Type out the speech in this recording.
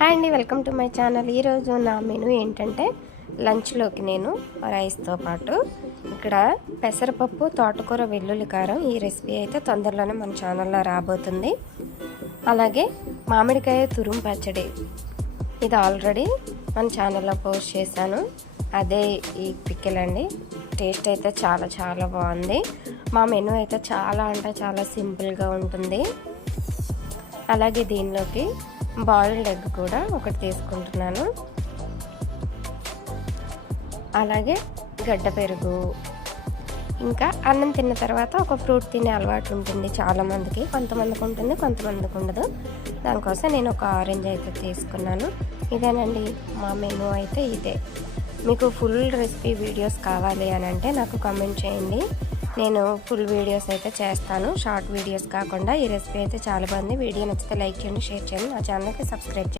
Hi అండి, welcome to my channel. ఈరోజు నా మెనూ ఏంటంటే లంచ్లోకి నేను రైస్తో పాటు ఇక్కడ పెసరపప్పు, తోటకూర, వెల్లుల్లి కారం. ఈ రెసిపీ అయితే తొందరలోనే మన ఛానల్లో రాబోతుంది. అలాగే మామిడికాయ తురుము పచ్చడి, ఇది ఆల్రెడీ మన ఛానల్లో పోస్ట్ చేశాను. అదే ఈ పికిల్ అండి. టేస్ట్ అయితే చాలా చాలా బాగుంది. మా మెనూ అయితే చాలా అంటే చాలా సింపుల్గా ఉంటుంది. అలాగే దీనిలోకి బాయిల్డ్ ఎగ్ కూడా ఒకటి తీసుకుంటున్నాను. అలాగే గడ్డ పెరుగు, ఇంకా అన్నం తిన్న తర్వాత ఒక ఫ్రూట్ తినే అలవాటు ఉంటుంది చాలామందికి. కొంతమందికి ఉంటుంది, కొంతమందికి ఉండదు. దానికోసం నేను ఒక ఆరెంజ్ అయితే తీసుకున్నాను. ఇదేనండి మా మెనూ అయితే ఇదే. మీకు ఫుల్ రెసిపీ వీడియోస్ కావాలి అని అంటే నాకు కామెంట్ చేయండి. నేను ఫుల్ వీడియోస్ అయితే చేస్తాను, షార్ట్ వీడియోస్ కాకుండా. ఈ రెసిపీ అయితే చాలా బాగుంది. వీడియో నచ్చితే లైక్ చేయండి, షేర్ చేయండి, నా ఛానల్కి సబ్స్క్రైబ్ చేయండి.